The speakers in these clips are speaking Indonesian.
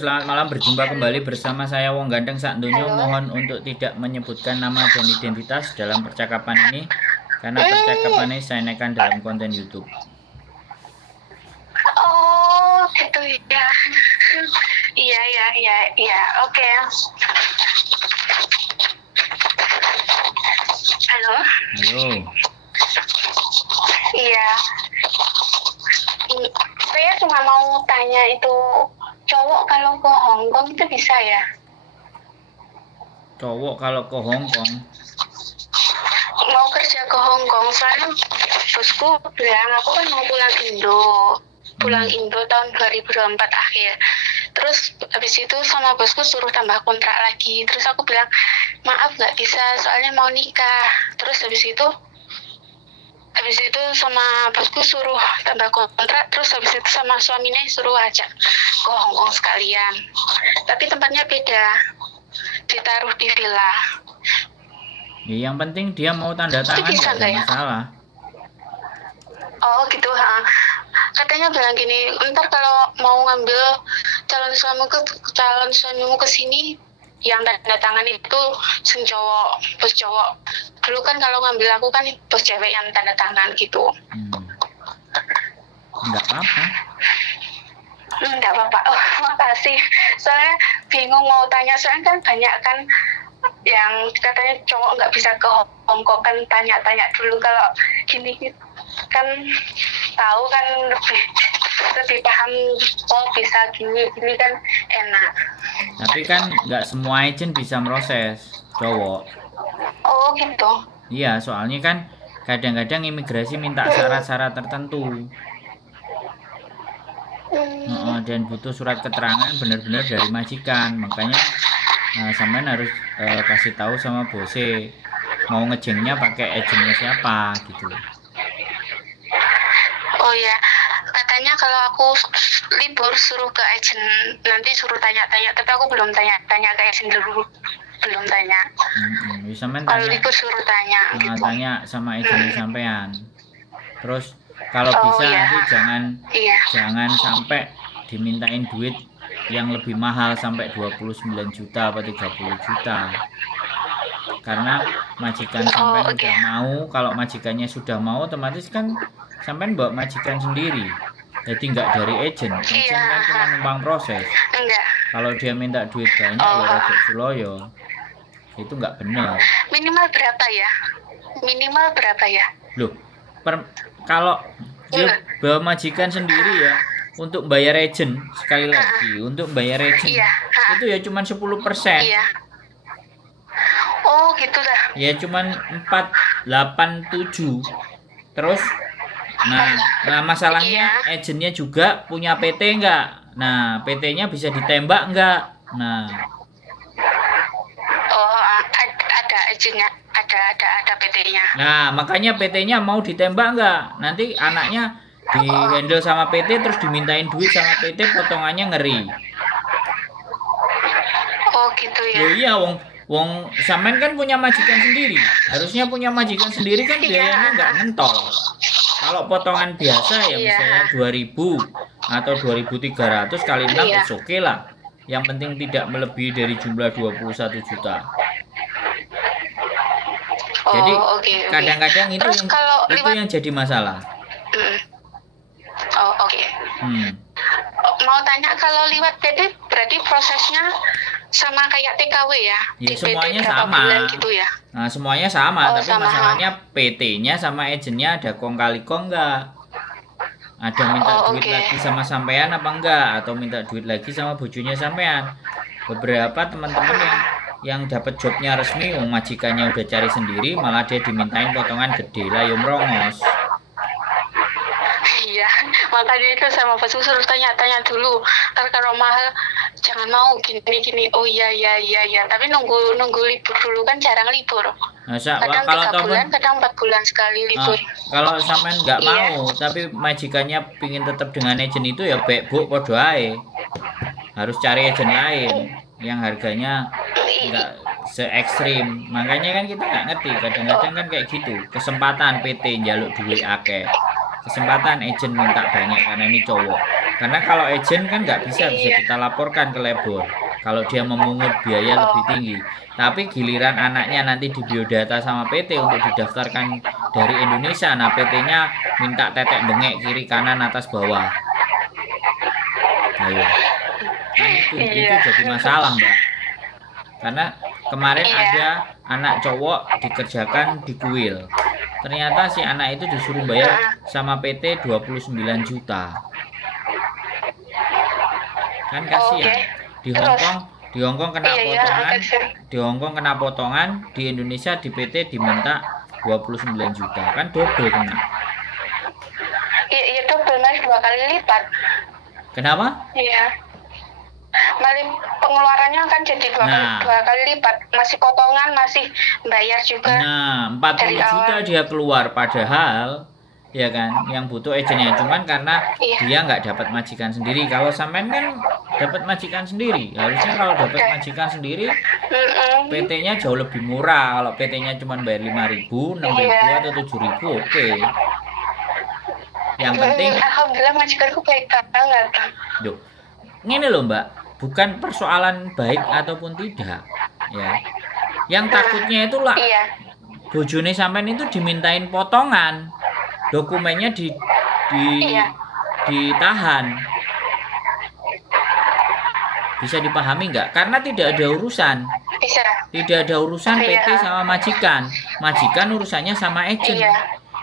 Selamat malam, berjumpa kembali bersama saya Wong Ganteng Sak Donya. Halo. Mohon untuk tidak menyebutkan nama dan identitas dalam percakapan ini karena percakapan ini saya naikkan dalam konten YouTube. Oh, gitu ya. Iya, iya, iya, iya. Oke. Halo. Halo. Iya. Saya cuma mau tanya itu cowok kalau ke Hong Kong itu bisa ya? Cowok kalau ke Hong Kong, Mau kerja ke Hong Kong, soalnya bosku bilang aku kan mau pulang Indo tahun 2024 akhir. Terus habis itu sama bosku suruh tambah kontrak lagi. Terus aku bilang maaf nggak bisa soalnya mau nikah. Terus habis itu sama bosku suruh tambah kontrak. Terus habis itu sama suaminya suruh ajak ke Hong Kong sekalian. Tapi tempatnya beda, ditaruh di villa. ya, yang penting dia mau tanda tangan Bisa nggak ada nggak ya? masalah. Oh gitu, ha. Katanya bilang gini, ntar kalau mau ngambil calon suamimu ke sini, yang tanda tangan itu bos cowok. Dulu kan kalau ngambil aku kan bos cewek yang tanda tangan gitu. Nggak apa-apa. Nggak apa-apa. Oh, makasih. Soalnya bingung mau tanya, soalnya kan banyak kan yang katanya cowok nggak bisa ke Hong Kong, kan tanya-tanya dulu kalau gini kan tahu kan lebih paham. Oh bisa gini kan enak. Tapi kan nggak semua agent bisa meroses cowok. Oh gitu. Iya, soalnya kan kadang-kadang imigrasi minta syarat-syarat tertentu. Dan butuh surat keterangan benar-benar dari majikan. Makanya sampean harus kasih tahu sama bose mau ngejengnya pakai agennya siapa gitu. Oh ya, katanya kalau aku libur suruh ke agent, nanti suruh tanya-tanya, tapi aku belum tanya-tanya ke agent dulu, belum tanya. Bisa main Kalau tanya, libur suruh tanya gitu. tanya sama agennya sampean. Terus kalau bisa iya. nanti Iya. jangan sampai dimintain duit yang lebih mahal sampai 29 juta atau 30 juta. Karena majikan sampean udah mau, kalau majikannya sudah mau otomatis kan sampean bawa majikan sendiri. Jadi nggak dari agent kan cuma numpang proses. Enggak. Kalau dia minta duit banyak ya rada suloyo. Itu nggak benar. Minimal berapa ya? Loh, kalau dia bawa majikan sendiri ya, untuk bayar agent sekali lagi, untuk bayar agent itu ya cuma 10%. Iya. Oh gitu dah. Ya cuman 487. Terus nah masalahnya agennya juga punya PT enggak? Nah, PT-nya bisa ditembak enggak? Nah. Oh, ada agennya, ada PT-nya. Nah, makanya PT-nya mau ditembak enggak? Nanti anaknya di handle sama PT terus dimintain duit sama PT, potongannya ngeri. Oh gitu ya. Loh iya, wong sampean kan punya majikan sendiri. Harusnya punya majikan sendiri kan biayanya nggak ngentol. Kalau potongan biasa ya misalnya 2000 atau 2300 kali 6 is oke lah. Yang penting tidak melebihi dari jumlah 21 juta. Jadi kadang-kadang itu yang jadi masalah. Oh oke. Mau tanya kalau liwat PT berarti prosesnya sama kayak TKW ya? Ya semuanya sama. Gitu ya? Nah semuanya sama, tapi sama. Masalahnya PT-nya sama agennya ada kong kali kong enggak? Ada minta duit lagi sama sampean apa enggak? Atau minta duit lagi sama bojonya sampean? Beberapa teman-teman yang dapat jobnya resmi, majikannya udah cari sendiri, malah dia dimintain potongan gede lah, yo merongos. Iya, makanya itu sama bosku suruh tanya-tanya dulu. Kalau mahal jangan mau gini. Oh iya. Tapi nunggu libur dulu kan jarang libur. Kadang kalau 3 bulan, kadang 4 bulan sekali libur. Kalau sampean nggak mau, tapi majikannya pingin tetap dengan agen itu ya baik bu, podo ae. Harus cari agen lain yang harganya nggak se ekstrim. Makanya kan kita nggak ngerti, kadang-kadang kan kayak gitu. Kesempatan PT njaluk duit akeh, kesempatan agent minta banyak karena ini cowok. Karena kalau agent kan nggak bisa kita laporkan ke labor kalau dia memungut biaya lebih tinggi. Tapi giliran anaknya nanti di biodata sama PT untuk didaftarkan dari Indonesia, nah PT-nya minta tetek bengek kiri kanan atas bawah. Ayo, kan itu jadi masalah, Mbak. Karena kemarin ada anak cowok dikerjakan di kuil. Ternyata si anak itu disuruh bayar sama PT 29 juta. Kan kasihan. Di Hongkong kena potongan, di Hongkong kena potongan, di Indonesia di PT diminta 29 juta. Kan double kena. Iya double, mas, 2 kali lipat. Kenapa? Iya. Malah pengeluarannya kan jadi dua kali lipat, masih potongan, masih bayar juga. Nah, 40 juta dia keluar, padahal ya kan yang butuh agentnya, cuman karena dia nggak dapat majikan sendiri. Kalau sampean kan dapat majikan sendiri, harusnya kalau dapat majikan sendiri PT-nya jauh lebih murah. Kalau PT-nya cuma bayar 5.000, 6.000 atau 7.000, oke. Yang penting alhamdulillah majikanku baik banget. Duh, ngene loh Mbak, bukan persoalan baik ataupun tidak, ya. Yang takutnya itulah bojone sampean itu dimintain potongan, dokumennya ditahan. Bisa dipahami nggak? Karena tidak ada urusan. Tidak ada urusan PT sama majikan. Majikan urusannya sama agent.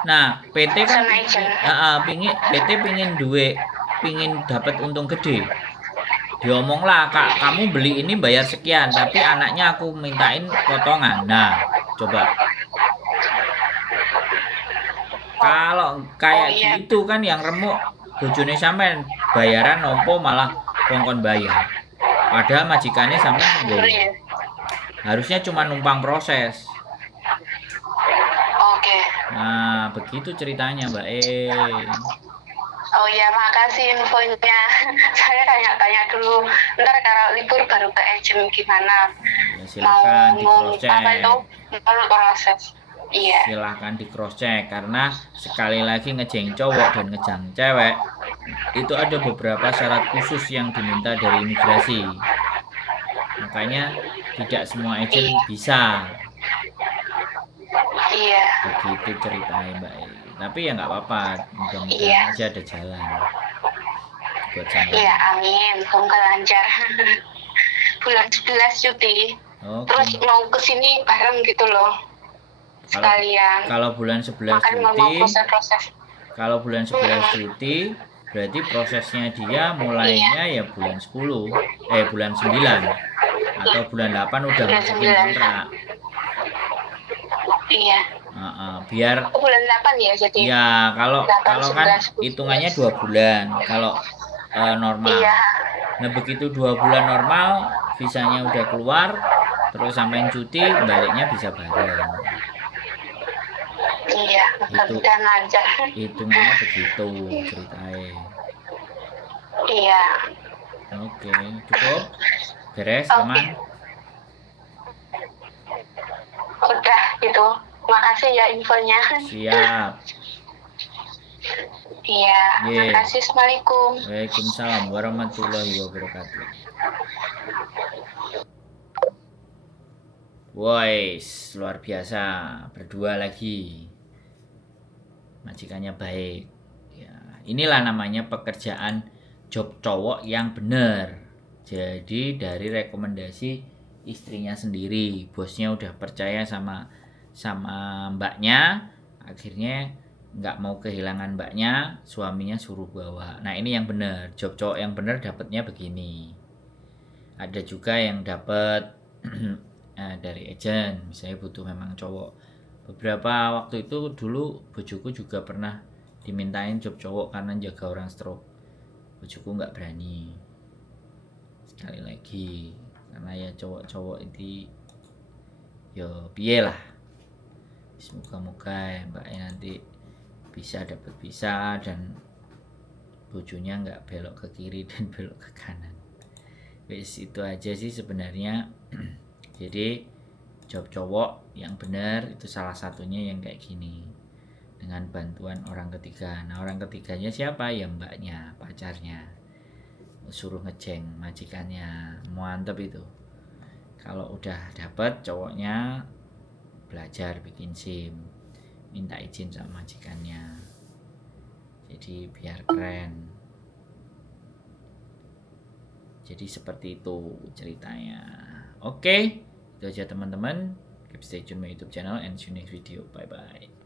Nah, PT kan PT pingin duit, pingin dapat untung gede. Diomonglah, Kak, kamu beli ini bayar sekian, tapi anaknya aku mintain potongan. Nah, coba. Kalau kayak gitu kan yang remuk bojone sampean, bayaran nompo malah kongkon bayar. Padahal majikannya sampean sendiri. Harusnya cuma numpang proses. Nah, begitu ceritanya, Mbak. Oh ya, makasih infonya. Saya tanya-tanya dulu. Ntar kalau libur baru ke agent gimana. Ya, silakan di-cross-check. Mau proses. Iya. Silahkan di cross check, karena sekali lagi ngejeng cowok dan ngejang cewek itu ada beberapa syarat khusus yang diminta dari imigrasi. Makanya tidak semua agent bisa. Iya. Begitu ceritanya Mbak. Tapi ya nggak apa-apa, mudah-mudahan aja ada jalan buat sampean. Iya, amin. Semoga lancar. Bulan 11 cuti. Terus mau kesini bareng gitu loh. Sekalian. Kalau bulan 11 cuti, kalau bulan 11 cuti, berarti prosesnya dia mulainya ya bulan 10, bulan 9 atau bulan 8 udah masukin kontrak. Iya. Biar bulan 8 ya jadi. Ya, kalau kan hitungannya 2 bulan kalau normal. Iya. Nah, begitu 2 bulan normal, visanya udah keluar, terus sampai cuti, baliknya bisa bareng. Iya, mudah-mudahan lancar. Hitungannya begitu ceritanya. Iya. Oke, cukup? Beres, aman? Udah gitu. Makasih ya infonya. Siap. Iya, makasih. Assalamualaikum. Waalaikumsalam warahmatullahi wabarakatuh. Wois, luar biasa, berdua lagi. Majikannya baik. Ya, inilah namanya pekerjaan job cowok yang benar. Jadi dari rekomendasi istrinya sendiri, bosnya udah percaya sama mbaknya, akhirnya nggak mau kehilangan mbaknya, suaminya suruh bawa. Nah, ini yang benar, job cowok yang benar dapatnya begini. Ada juga yang dapat dari agent, misalnya butuh memang cowok. Beberapa waktu itu dulu bojoku juga pernah dimintain job cowok karena jaga orang stroke. Bojoku nggak berani. Sekali lagi, karena ya cowok-cowok ini yo piye lah. Semoga-moga mbaknya nanti bisa dapat visa dan bojonya nggak belok ke kiri dan belok ke kanan. Wes itu aja sih sebenarnya. Jadi job cowok yang benar itu salah satunya yang kayak gini, dengan bantuan orang ketiga. Nah, orang ketiganya siapa? Ya mbaknya, pacarnya. suruh ngejeng majikannya, mantep itu. Kalau udah dapet cowoknya belajar bikin SIM, minta izin sama majikannya, jadi biar keren. Jadi seperti itu ceritanya. Oke, itu aja teman-teman. Keep stay tune my YouTube channel and see you next video. Bye bye.